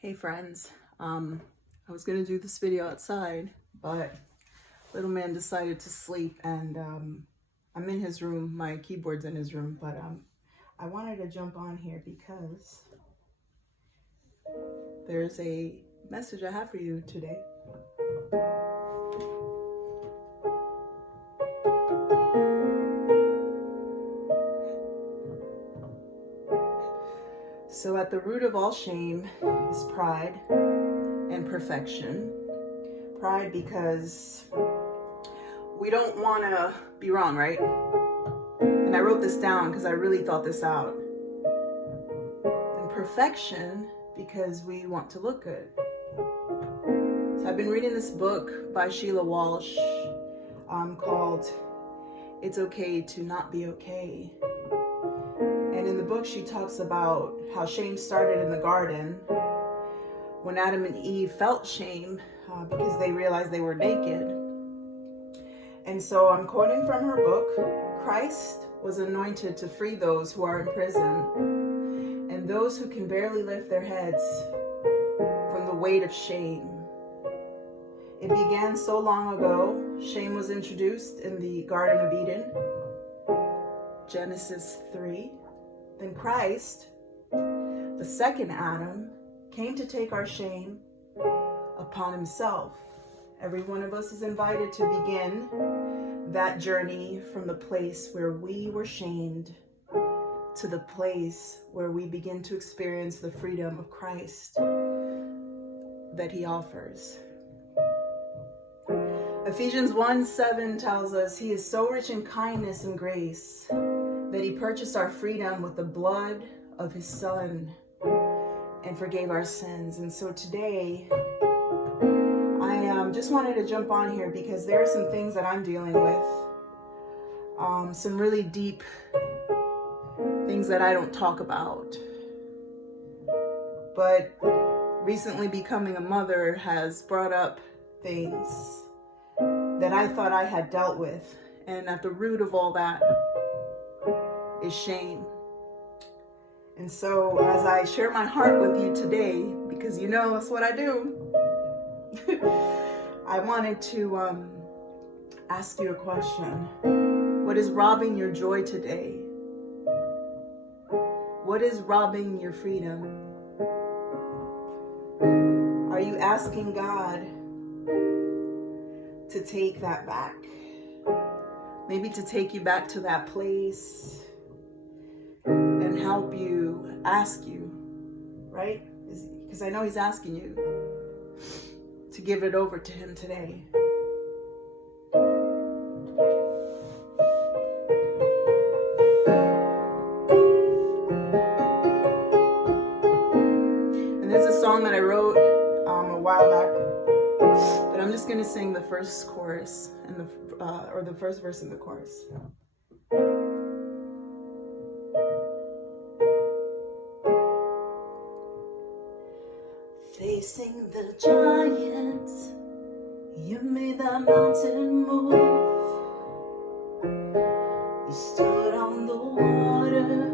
Hey friends, I was gonna do this video outside, but little man decided to sleep, and I'm in his room. My keyboard's in his room, but I wanted to jump on here because there's a message I have for you today. So at the root of all shame is pride and perfection. Pride because we don't want to be wrong, right? And I wrote this down because I really thought this out. And perfection because we want to look good. So I've been reading this book by Sheila Walsh called It's Okay to Not Be Okay. And in the book, she talks about how shame started in the garden when Adam and Eve felt shame because they realized they were naked. And so I'm quoting from her book, Christ was anointed to free those who are in prison and those who can barely lift their heads from the weight of shame. It began so long ago. Shame was introduced in the Garden of Eden, Genesis 3. Then Christ, the second Adam, came to take our shame upon himself. Every one of us is invited to begin that journey from the place where we were shamed to the place where we begin to experience the freedom of Christ that he offers. Ephesians 1:7 tells us he is so rich in kindness and grace that he purchased our freedom with the blood of his son and forgave our sins. And so today, I just wanted to jump on here because there are some things that I'm dealing with, some really deep things that I don't talk about. But recently becoming a mother has brought up things that I thought I had dealt with. And at the root of all that is shame. And so as I share my heart with you today, because you know that's what I do, I wanted to ask you a question. What is robbing your joy today? What is robbing your freedom? Are you asking God to take that back? Maybe to take you back to that place and help you, ask you, right? Because I know he's asking you to give it over to him today. And there's a song that I wrote a while back, but I'm just going to sing the first chorus and the first verse in the chorus. Facing the giants, you made that mountain move. You stood on the water,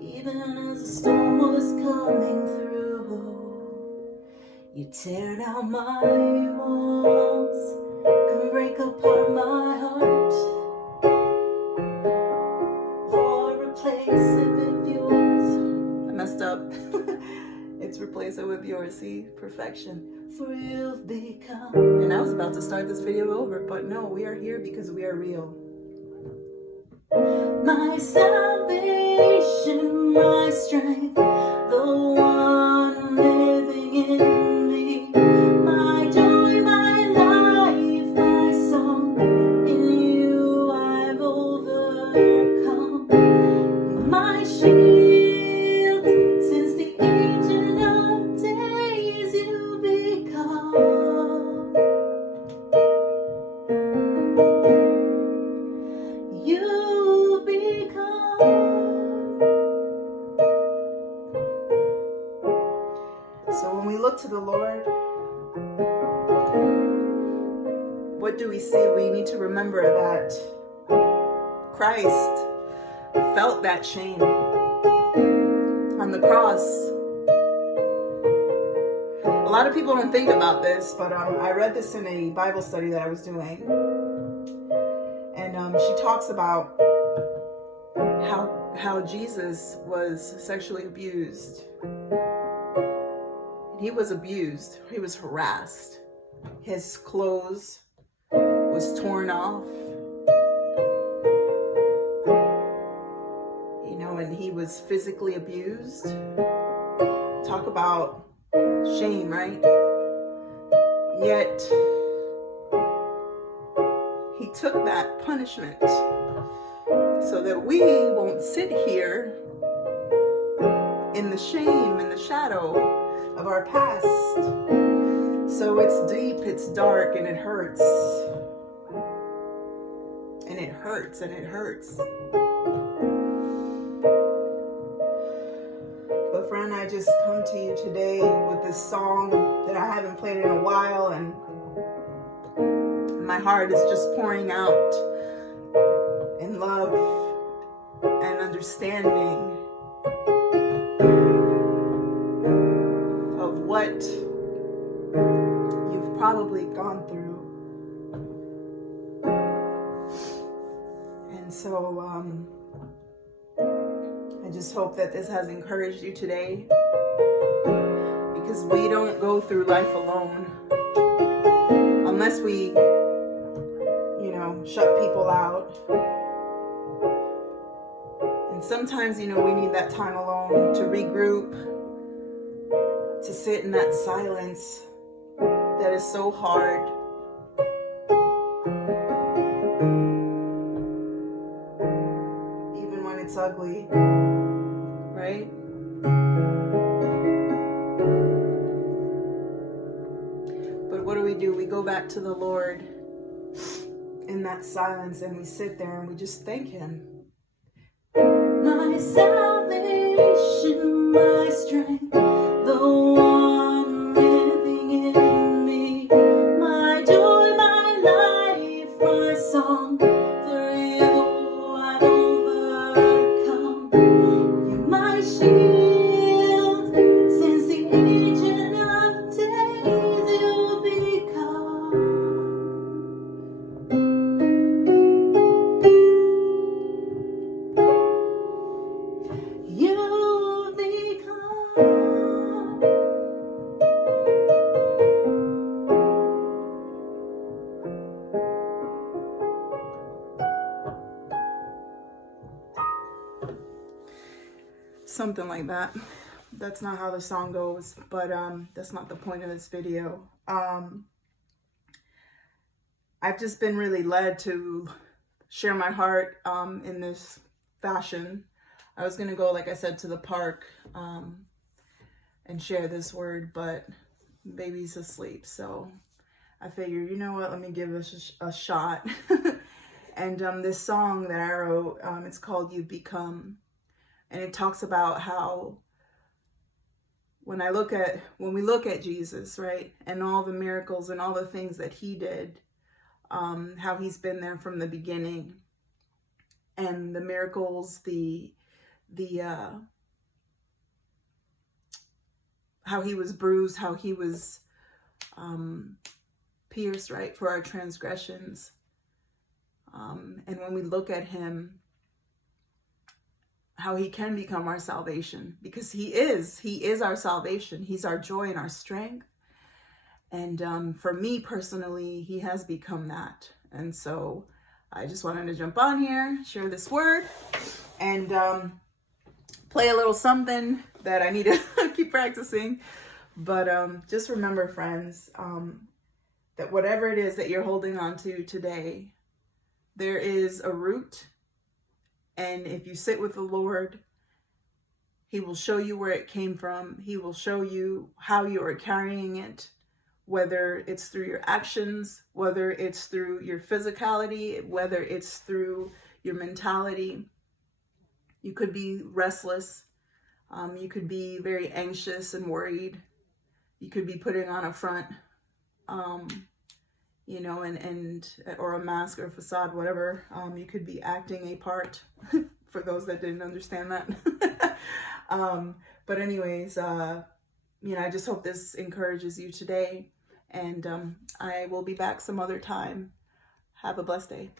even as the storm was coming through. You tear down my walls, can break apart my heart. Lord, replace it with yours. I messed up. It's replace it with yours. See, perfection. For you've become. And I was about to start this video over, but no, we are here because we are real. My salvation, my strength, the one living in me, my joy, my life, my song. In you I've overcome. My shield, since the ancient of days you become. You become. So when we look to the Lord, what do we see? We need to remember that Christ felt that shame on the cross. A lot of people don't think about this, but I read this in a Bible study that I was doing. And she talks about how Jesus was sexually abused. He was abused. He was harassed. His clothes was torn off. You know, and he was physically abused. Talk about shame, right? Yet he took that punishment so that we won't sit here in the shame and the shadow of our past. So it's deep, it's dark, and it hurts. And it hurts, and it hurts. But friend, I just come to you today with this song that I haven't played in a while, and my heart is just pouring out in love and understanding of what you've probably gone through. And so I just hope that this has encouraged you today, because we don't go through life alone unless we, shut people out. And sometimes, we need that time alone to regroup, to sit in that silence that is so hard. Even when it's ugly, right? But what do? We go back to the Lord in that silence, and we sit there and we just thank Him. My salvation, my strength, the one living in me, my joy, my life, my song, through you I've overcome. You're my shield, since the ancient of days you've become. You've become. Something like that. That's not how the song goes, but that's not the point of this video. I've just been really led to share my heart in this fashion. I was gonna go, like I said, to the park and share this word, but baby's asleep, so I figured, you know what, let me give this a shot. And this song that I wrote, it's called You've Become, and it talks about how when we look at Jesus, right, and all the miracles and all the things that He did, how He's been there from the beginning, and the miracles, how He was bruised, how He was pierced, right, for our transgressions. And when we look at Him, how He can become our salvation, because He is our salvation. He's our joy and our strength. And for me personally, He has become that. And so I just wanted to jump on here, share this word, and play a little something that I need to keep practicing. But just remember, friends, that whatever it is that you're holding on to today, there is a root. And if you sit with the Lord, He will show you where it came from. He will show you how you are carrying it, whether it's through your actions, whether it's through your physicality, whether it's through your mentality. You could be restless. You could be very anxious and worried. You could be putting on a front, or a mask or a facade, whatever. You could be acting a part, for those that didn't understand that. But anyways, I just hope this encourages you today. And I will be back some other time. Have a blessed day.